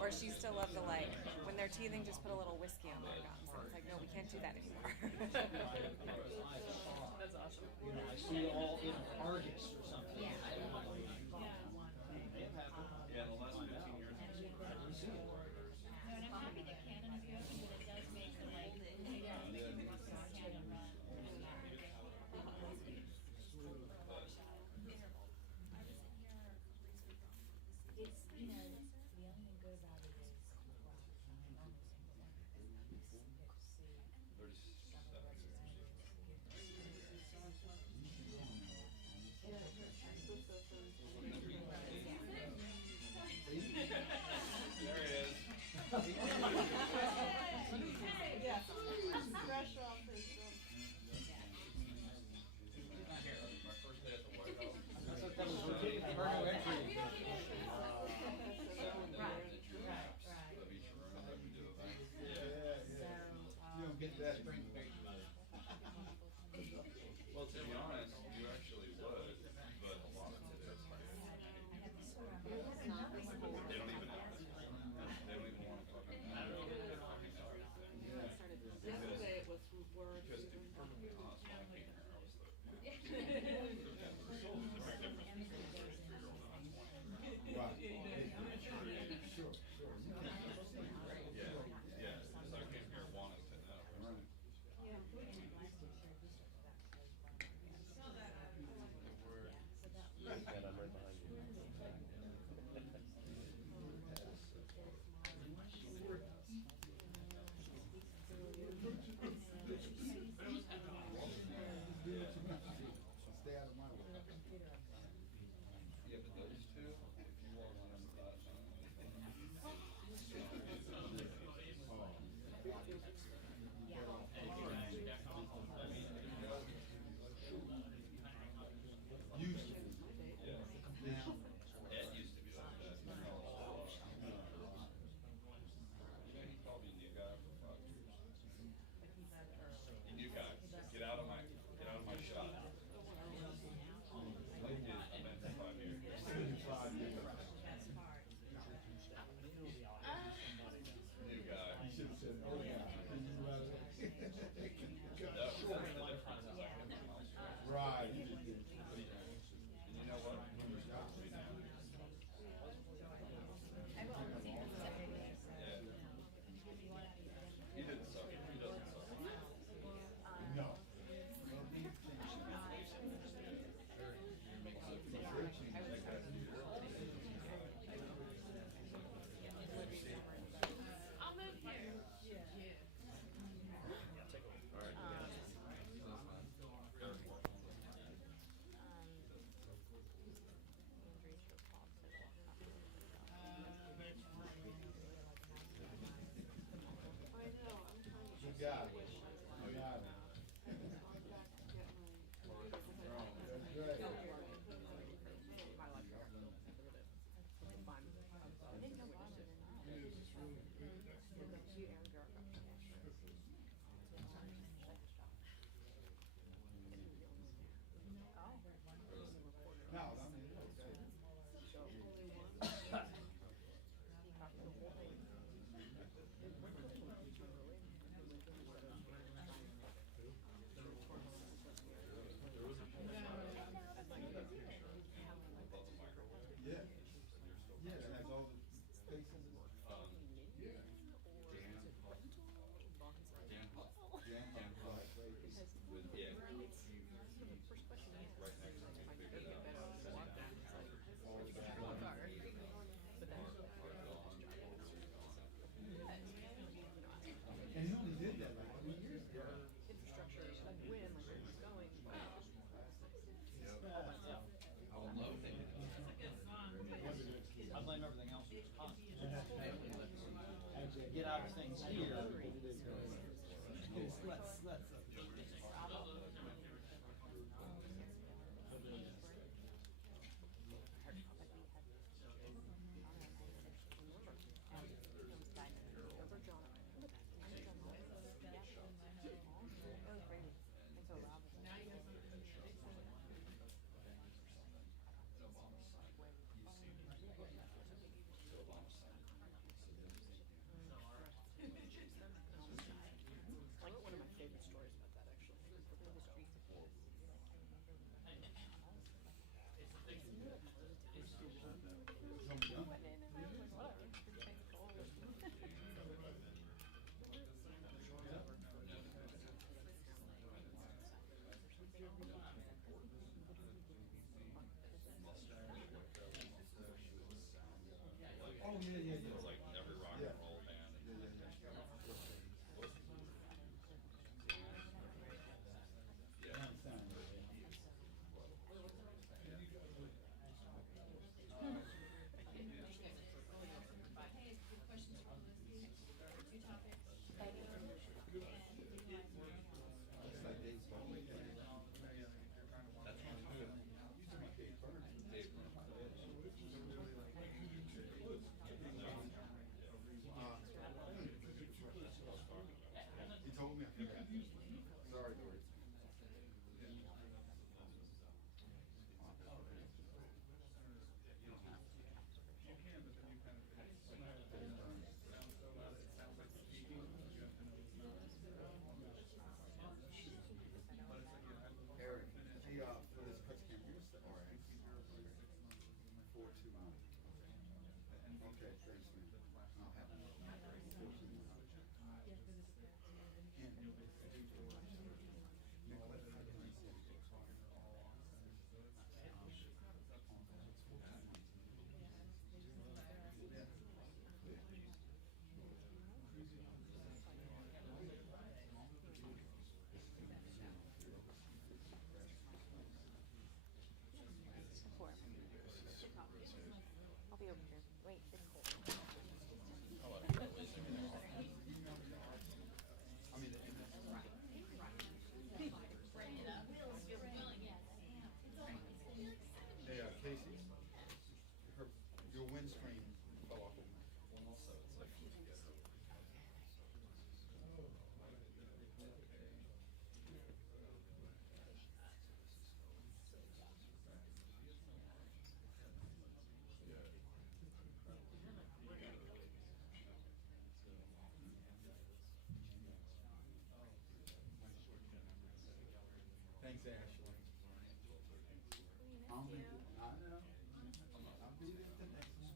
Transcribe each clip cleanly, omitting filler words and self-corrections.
Or she still loved the when they're teething, just put a little whiskey on their gums. And it's like, no, we can't do that anymore. That's awesome. I see all in Argus or something. Yeah. Yeah, the last 15 years. No, and I'm happy that Canon is open, but it does make the Canon run. It's, the only thing good about it is, There it is. Yeah. Fresh off his. My first day at the White House. I thought that was her new entry. Of each room that we do events. You don't get that spring break. Well, to be honest, you actually would, but a lot of it is they don't even know. They don't even want to fucking know. Yesterday it was through words. Because to be perfectly honest, when I came here, I was the Right. Sure. Yeah, because I came here wanting to know. And I'm right behind you. Stay out of my way. Yeah, but those two, if you walk on them, Used to be. yeah. Now, Ed used to be like that. He called me a new guy for 5 years. A new guy. Get out of my shot. Like, dude, I meant for 5 years. New guy. I should have said, oh yeah. Right. And you know what? Yeah. He didn't suck. He doesn't suck. No. I'll move here. Yeah. All right. I know, I'm trying to. You got it. You got it. That's great. No, I mean, yeah. Yeah, it has all the spaces. Yeah. Dan Huff. Yeah. With, yeah. Right next to me, figured out. All of that. And he only did that like 3 years ago. Infrastructure, when, where it's going. I will know they did. I blame everything else. Actually, get out of things here. Let's. Oh, yeah, yeah, So yeah. like every rock and roll band. I understand. Hey, good questions for Pelosi, two topics, and if you want. That's not Dave Burney. That's one too. You talking about Dave Burney? Dave. He told me I forgot. Sorry, Dory. Eric, hey, for this cuts camp, you're still, all right. 421. Okay, thanks, man. I'll have it. Four. I'll be over here. Wait, it's cold. I mean, hey, Casey, your windscreen fell off of me. Also, it's like Thanks, Ashley. I know. I'll be there the next one.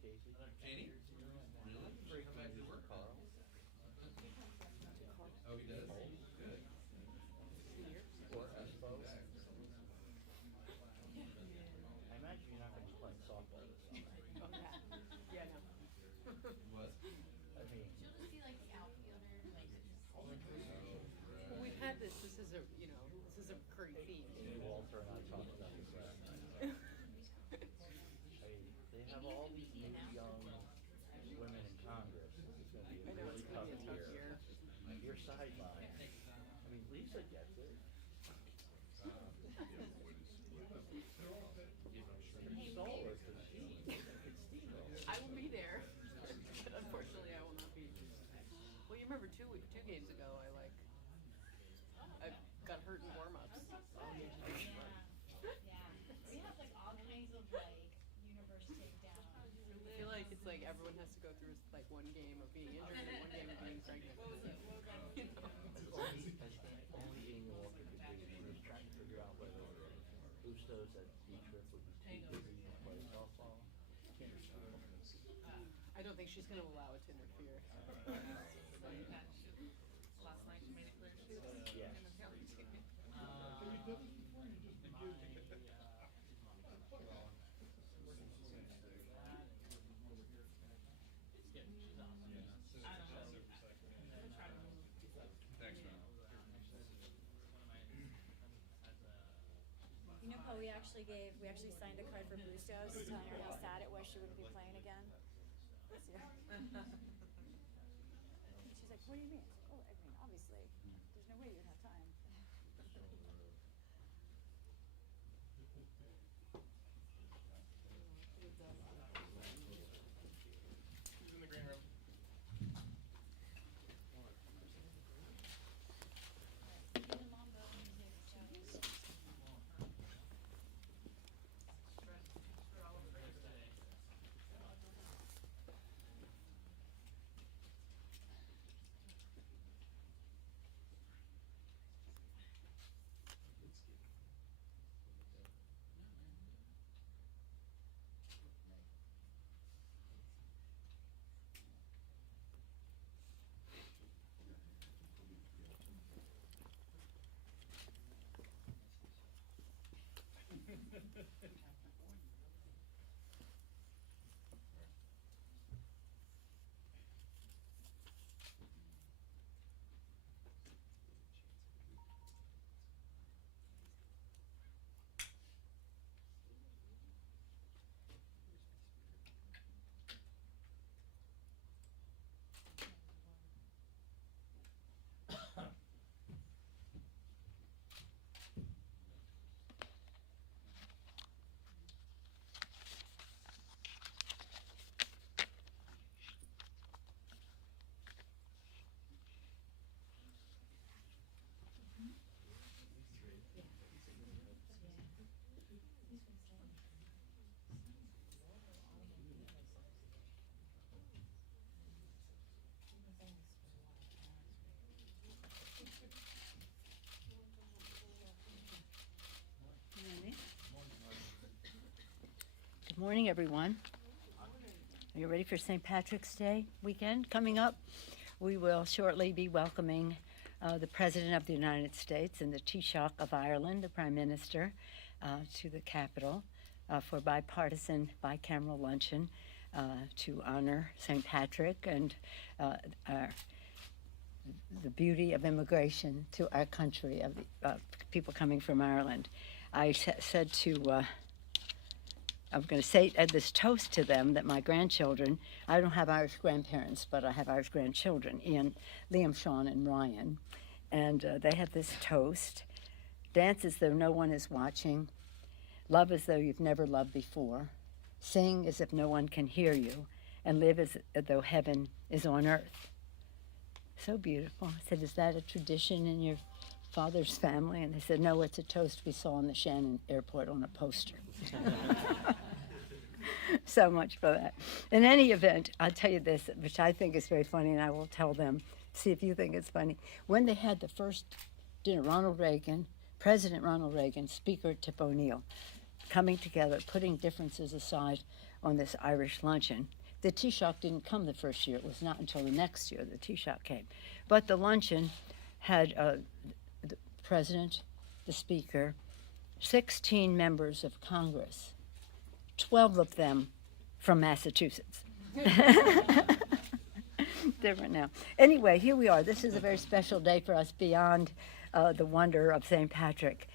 Casey. Janie? Really? Come back to work? Carl. Oh, he does? Good. Or Espo. I imagine you're not going to be playing softball this summer. Yeah, no. What? I mean, She'll just be like the outfielder, like Well, we've had this is a, you know, this is a recurring theme. Walter and I talked about this last night. I mean, they have all these new young women in Congress. It's going to be a I know, really it's gonna tough be a tough year. year. Your sideline. I mean, Lisa gets it. Solar is the machine. It's steamroll. I will be there. But unfortunately, I will not be. Well, you remember two games ago, I got hurt in warm-ups. yeah. We have like all kinds of like universe takedowns. I feel like it's like everyone has to go through like one game of being injured and one game of being pregnant. You know? As only annual could do is trying to figure out whether Bustos at D-Trip would be too busy to play softball. I don't think she's going to allow it to interfere. Last night you made it clear she was Yeah. Thanks, man. You know, Paul, we actually signed a card for Bustos, telling her how sad it was she wouldn't be playing again. This year. And she's like, what do you mean? Oh, I mean, obviously, there's no way you'd have time. Good morning, everyone. Are you ready for St. Patrick's Day weekend coming up? We will shortly be welcoming the President of the United States and the Taoiseach of Ireland, the Prime Minister, to the Capitol for bipartisan bicameral luncheon to honor St. Patrick and the beauty of immigration to our country, of the people coming from Ireland. I said to I'm going to say this toast to them that my grandchildren, I don't have Irish grandparents, but I have Irish grandchildren, Ian, Liam, Sean, and Ryan. And they have this toast: dance as though no one is watching, love as though you've never loved before, sing as if no one can hear you, and live as though heaven is on earth. So beautiful. I said, is that a tradition in your father's family? And they said, no, it's a toast we saw in the Shannon airport on a poster. So much for that. In any event, I'll tell you this, which I think is very funny, and I will tell them, see if you think it's funny. When they had the first dinner, President Ronald Reagan, Speaker Tip O'Neill, coming together, putting differences aside on this Irish luncheon. The Taoiseach didn't come the first year. It was not until the next year the Taoiseach came. But the luncheon had the President, the Speaker, 16 members of Congress, 12 of them from Massachusetts. Different now. Anyway, here we are. This is a very special day for us beyond the wonder of St. Patrick.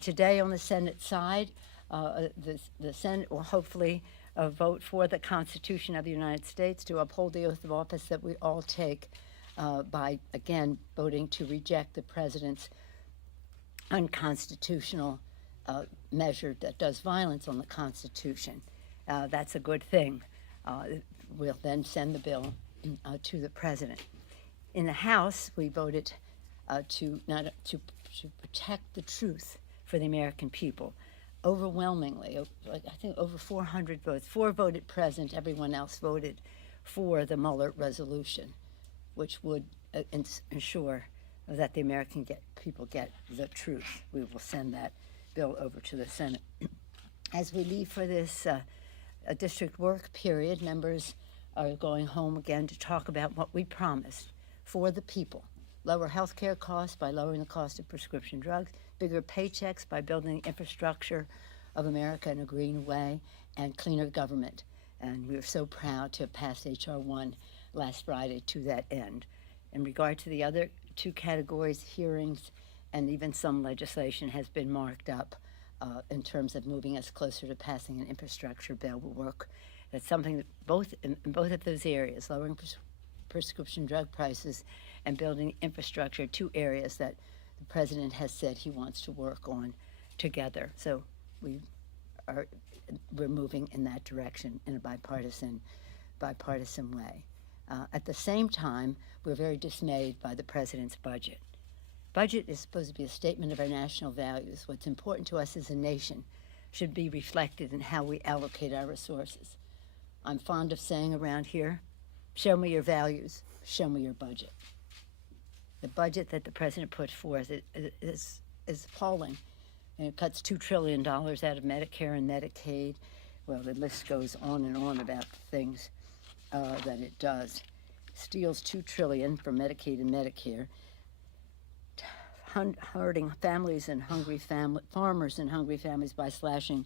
Today on the Senate side, the Senate will hopefully vote for the Constitution of the United States to uphold the oath of office that we all take by, again, voting to reject the president's unconstitutional measure that does violence on the Constitution. That's a good thing. We'll then send the bill to the president. In the House, we voted to protect the truth for the American people. Overwhelmingly, I think over 400 votes. 4 voted present. Everyone else voted for the Mueller resolution, which would ensure that the American people get the truth. We will send that bill over to the Senate. As we leave for this district work period, members are going home again to talk about what we promised for the people. Lower health care costs by lowering the cost of prescription drugs, bigger paychecks by building the infrastructure of America in a green way, and cleaner government. And we are so proud to have passed H.R. 1 last Friday to that end. In regard to the other 2 categories, hearings and even some legislation has been marked up in terms of moving us closer to passing an infrastructure bill. We'll work at something that in both of those areas, lowering prescription drug prices and building infrastructure, 2 areas that the president has said he wants to work on together. So we're moving in that direction in a bipartisan way. At the same time, we're very dismayed by the president's budget. Budget is supposed to be a statement of our national values. What's important to us as a nation should be reflected in how we allocate our resources. I'm fond of saying around here, show me your values, show me your budget. The budget that the president put forth is appalling. And it cuts $2 trillion out of Medicare and Medicaid. Well, the list goes on and on about things that it does. Steals $2 trillion from Medicaid and Medicare. hurting families and farmers and hungry families by slashing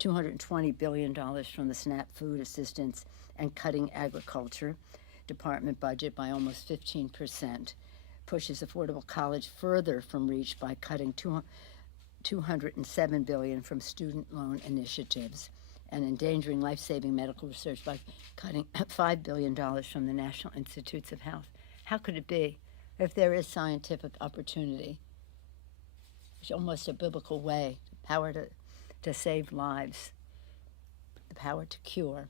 $220 billion from the SNAP food assistance and cutting agriculture department budget by almost 15%, pushes affordable college further from reach by cutting $207 billion from student loan initiatives, and endangering life-saving medical research by cutting $5 billion from the National Institutes of Health. How could it be? If there is scientific opportunity, it's almost a biblical way, the power to save lives, the power to cure.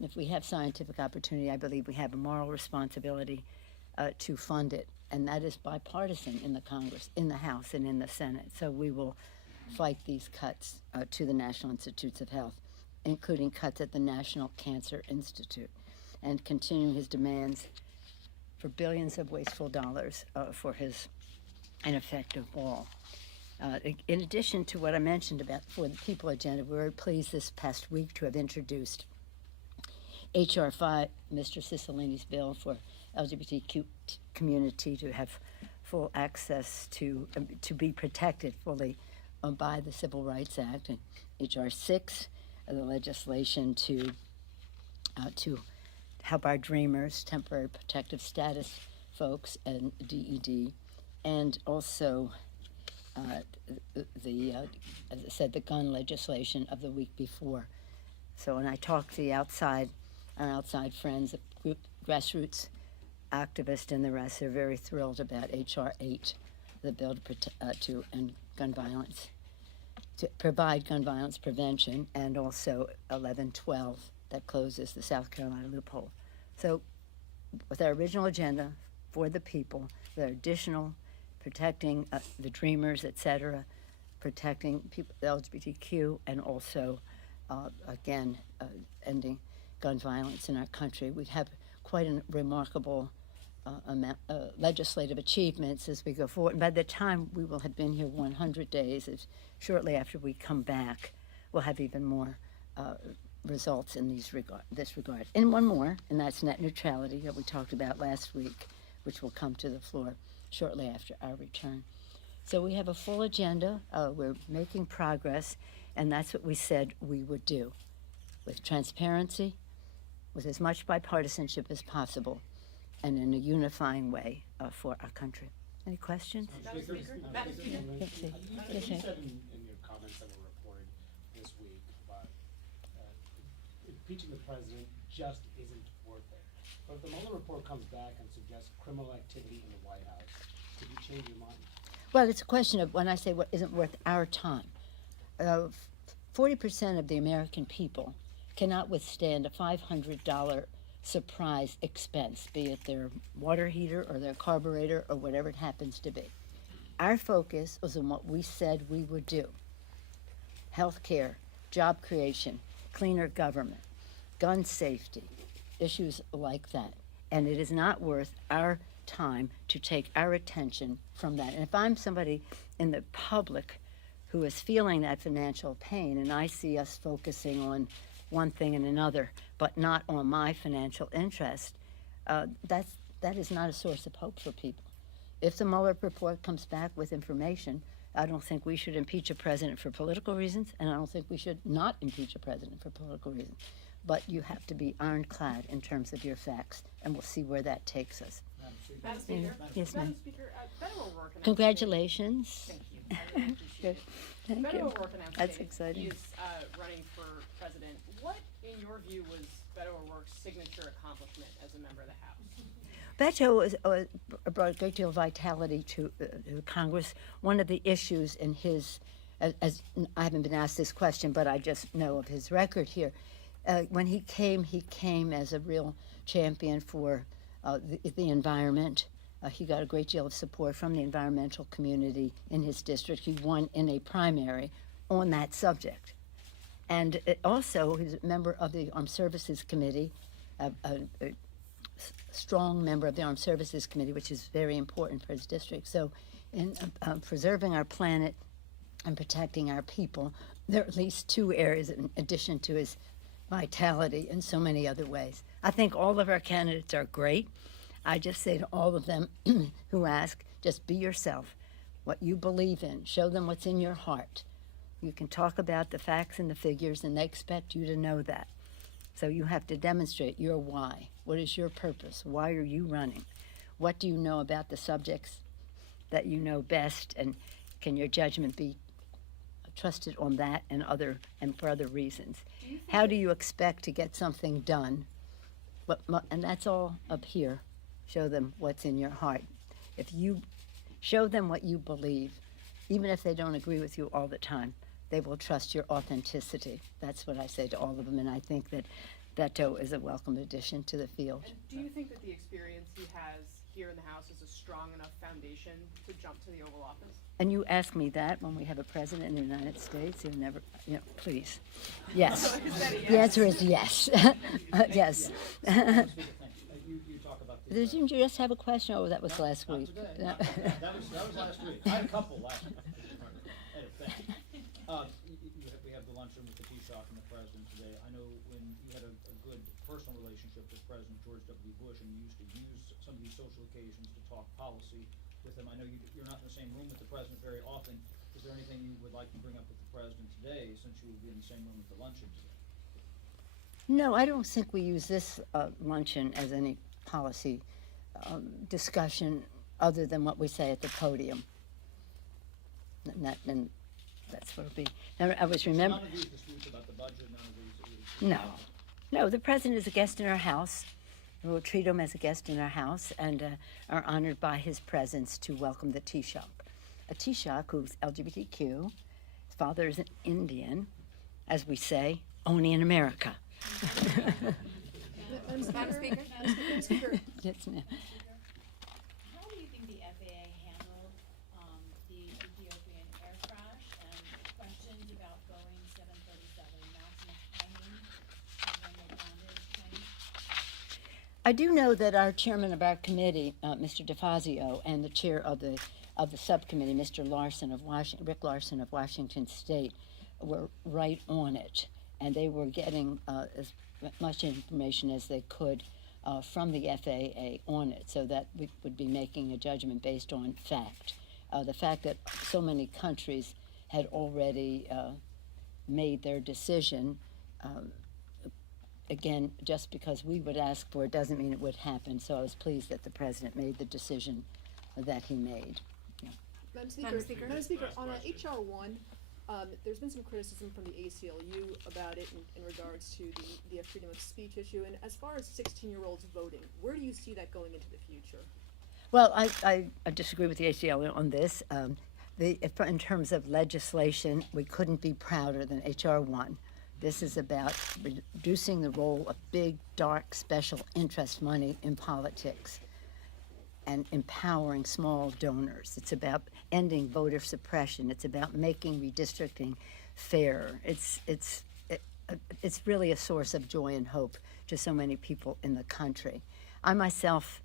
If we have scientific opportunity, I believe we have a moral responsibility to fund it, and that is bipartisan in the Congress, in the House, and in the Senate. So we will fight these cuts to the National Institutes of Health, including cuts at the National Cancer Institute, and continue his demands for billions of wasteful dollars for his ineffective wall. In addition to what I mentioned about for the people agenda, we were pleased this past week to have introduced H.R. 5, Mr. Cicilline's bill for LGBTQ community to have full access to be protected fully by the Civil Rights Act, and H.R. 6, the legislation to help our Dreamers, temporary protective status folks, and DED, and also as I said, the gun legislation of the week before. So when I talked to our outside friends, the grassroots activists and the rest, they're very thrilled about H.R. 8, the bill to end gun violence, to provide gun violence prevention, and also 1112 that closes the South Carolina loophole. So with our original agenda for the people, the additional protecting the Dreamers, etc., protecting people, the LGBTQ, and also, again, ending gun violence in our country. We have quite a remarkable legislative achievements as we go forward. And by the time we will have been here 100 days, shortly after we come back, we'll have even more results in this regard. And one more, and that's net neutrality that we talked about last week, which will come to the floor shortly after our return. So we have a full agenda. We're making progress, and that's what we said we would do, with transparency, with as much bipartisanship as possible, and in a unifying way for our country. Any questions? Madam Speaker? Madam Speaker? Yes, sir. You Yes, sir. said in your comments that were reported this week about impeaching the president just isn't worth it. But if the Mueller report comes back and suggests criminal activity in the White House, could you change your mind? Well, it's a question of when I say what isn't worth our time. 40% of the American people cannot withstand a $500 surprise expense, be it their water heater or their carburetor or whatever it happens to be. Our focus was on what we said we would do: health care, job creation, cleaner government, gun safety, issues like that. And it is not worth our time to take our attention from that. And if I'm somebody in the public who is feeling that financial pain, and I see us focusing on one thing and another, but not on my financial interest, that is not a source of hope for people. If the Mueller report comes back with information, I don't think we should impeach a president for political reasons, and I don't think we should not impeach a president for political reasons. But you have to be ironclad in terms of your facts, and we'll see where that takes us. Madam Speaker? Yes, Madam ma'am. Speaker, Beto O'Rourke announced Congratulations. Thank you. I really appreciate Good. it. Thank Beto you. O'Rourke announced That's today exciting. he is running for president. What, in your view, was Beto O'Rourke's signature accomplishment as a member of the House? Beto brought a great deal of vitality to Congress. One of the issues in his, as I haven't been asked this question, but I just know of his record here. When he came as a real champion for the environment. He got a great deal of support from the environmental community in his district. He won in a primary on that subject. And also, he's a member of the Armed Services Committee, a strong member of the Armed Services Committee, which is very important for his district. So in preserving our planet and protecting our people, there are at least two areas in addition to his vitality in so many other ways. I think all of our candidates are great. I just say to all of them who ask, just be yourself. what you believe in. Show them what's in your heart. You can talk about the facts and the figures, and they expect you to know that. So you have to demonstrate your why. What is your purpose? Why are you running? What do you know about the subjects that you know best, and can your judgment be trusted on that and for other reasons? How do you expect to get something done? And that's all up here. Show them what's in your heart. If you show them what you believe, even if they don't agree with you all the time, they will trust your authenticity. That's what I say to all of them, and I think that Beto is a welcome addition to the field. And do you think that the experience he has here in the House is a strong enough foundation to jump to the Oval Office? And you ask me that when we have a president in the United States, you never, please. Yes. The answer is yes. Yes. You talk about the. Didn't you just have a question? Oh, that was last week. That was last week. I had a couple last week. We have the luncheon with the Taoiseach and the president today. I know when you had a good personal relationship with President George W. Bush, and you used to use some of these social occasions to talk policy with him. I know you're not in the same room with the president very often. Is there anything you would like to bring up with the president today, since you will be in the same room with the luncheon today? No, I don't think we use this luncheon as any policy discussion other than what we say at the podium. And that's what it'll be. Now, I was remembering. None of these disputes about the budget, none of these. No, the president is a guest in our house. We will treat him as a guest in our house and are honored by his presence to welcome the Taoiseach. A Taoiseach who's LGBTQ, his father is an Indian, as we say, only in America. Madam Speaker? Yes, ma'am. How do you think the FAA handled the Ethiopian air crash and questions about Boeing 737 mounting hanging when they grounded planes? I do know that our chairman of our committee, Mr. DeFazio, and the chair of the subcommittee, Mr. Rick Larson of Washington State, were right on it, and they were getting as much information as they could from the FAA on it, so that we would be making a judgment based on fact. The fact that so many countries had already made their decision, again, just because we would ask for it doesn't mean it would happen. So I was pleased that the president made the decision that he made. Yeah. Madam Speaker? Madam Speaker, on HR 1, there's been some criticism from the ACLU about it in regards to the freedom of speech issue. And as far as 16-year-olds voting, where do you see that going into the future? Well, I disagree with the ACLU on this. In terms of legislation, we couldn't be prouder than HR 1. This is about reducing the role of big, dark, special interest money in politics and empowering small donors. It's about ending voter suppression. It's about making redistricting fair. It's really a source of joy and hope to so many people in the country. I myself,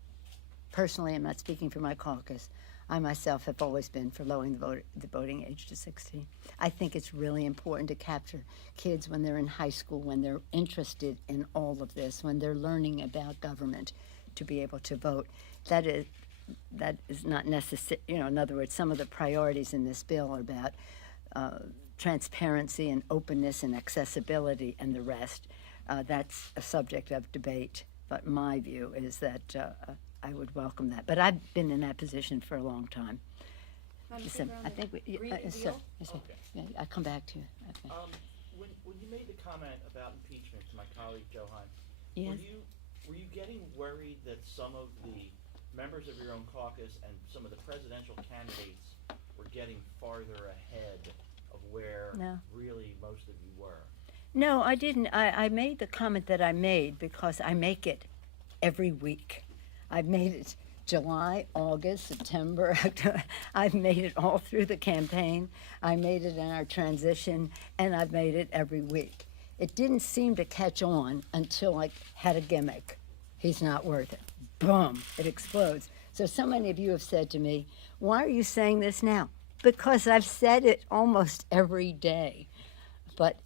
personally, I'm not speaking for my caucus, I myself have always been for lowering the voting age to 16. I think it's really important to capture kids when they're in high school, when they're interested in all of this, when they're learning about government, to be able to vote. That is not necessary. In other words, some of the priorities in this bill are about transparency and openness and accessibility and the rest. That's a subject of debate, but my view is that I would welcome that. But I've been in that position for a long time. Listen, I think sir, yeah, I'll come back to you. Okay. When you made the comment about impeachment to my colleague Joe Heim, Yes. were you getting worried that some of the members of your own caucus and some of the presidential candidates were getting farther ahead of where really most of you were? No, I didn't. I made the comment that I made because I make it every week. I've made it July, August, September, October. I've made it all through the campaign. I made it in our transition, and I've made it every week. It didn't seem to catch on until I had a gimmick. He's not worth it. Boom, it explodes. So many of you have said to me, why are you saying this now? Because I've said it almost every day. But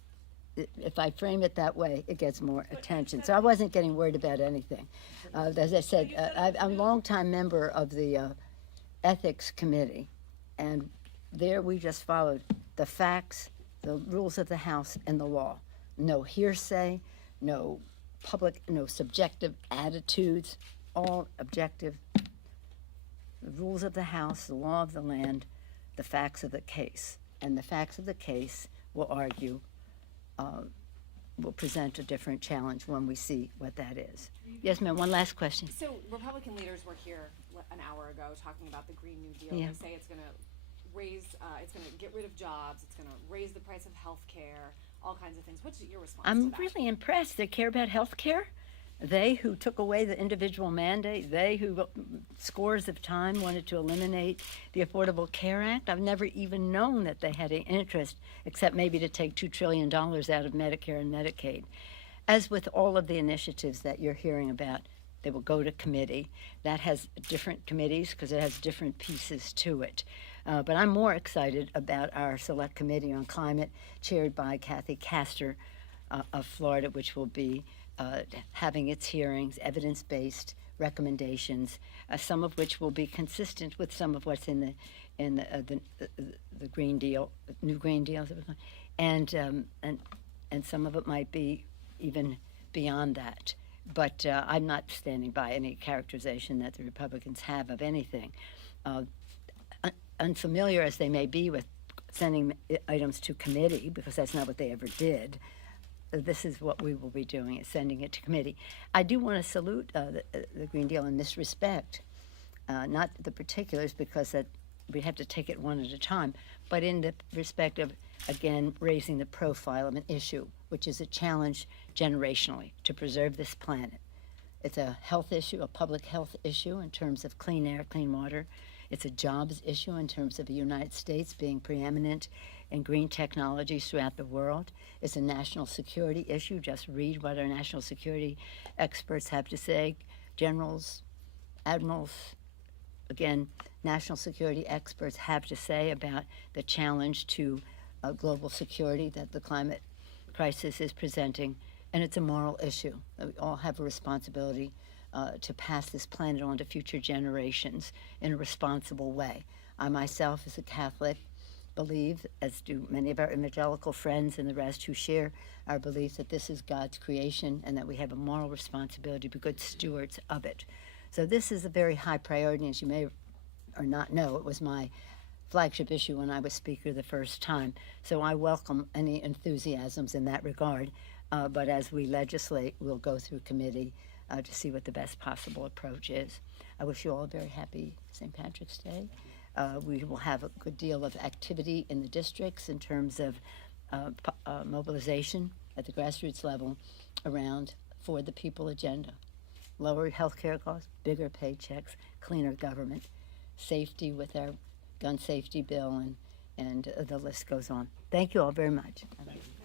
if I frame it that way, it gets more attention. So I wasn't getting worried about anything. As I said, I'm a longtime member of the Ethics Committee, And there we just followed the facts, the rules of the House, and the law. No hearsay, no subjective attitudes, all objective. The rules of the House, the law of the land, the facts of the case. And the facts of the case will argue, will present a different challenge when we see what that is. Yes, ma'am, one last question. So Republican leaders were here an hour ago talking about the Green New Deal. Yeah. They say it's going to raise, it's going to get rid of jobs, it's going to raise the price of health care, all kinds of things. What's your response to I'm that? really impressed. They care about health care. They who took away the individual mandate, they who scores of time wanted to eliminate the Affordable Care Act. I've never even known that they had an interest, except maybe to take $2 trillion out of Medicare and Medicaid. As with all of the initiatives that you're hearing about, they will go to committee. That has different committees because it has different pieces to it. But I'm more excited about our select committee on climate, chaired by Kathy Castor of Florida, which will be having its hearings, evidence-based recommendations, some of which will be consistent with some of what's in the Green Deal, new Green Deal, and some of it might be even beyond that. But I'm not standing by any characterization that the Republicans have of anything. Unfamiliar as they may be with sending items to committee, because that's not what they ever did, this is what we will be doing, is sending it to committee. I do want to salute the Green Deal in this respect, not the particulars, because that we have to take it one at a time, but in the respect of, again, raising the profile of an issue, which is a challenge generationally to preserve this planet. It's a health issue, a public health issue in terms of clean air, clean water. It's a jobs issue in terms of the United States being preeminent in green technologies throughout the world. It's a national security issue. Just read what our national security experts have to say. Generals, admirals, again, national security experts have to say about the challenge to global security that the climate crisis is presenting. And it's a moral issue. We all have a responsibility to pass this planet on to future generations in a responsible way. I myself, as a Catholic, believe, as do many of our evangelical friends and the rest who share our belief, that this is God's creation and that we have a moral responsibility to be good stewards of it. So this is a very high priority. As you may or not know, it was my flagship issue when I was Speaker the first time. So I welcome any enthusiasms in that regard. But as we legislate, we'll go through committee to see what the best possible approach is. I wish you all a very happy St. Patrick's Day. We will have a good deal of activity in the districts in terms of mobilization at the grassroots level around For the People agenda. Lower health care costs, bigger paychecks, cleaner government, safety with our gun safety bill, and the list goes on. Thank you all very much. Thank you.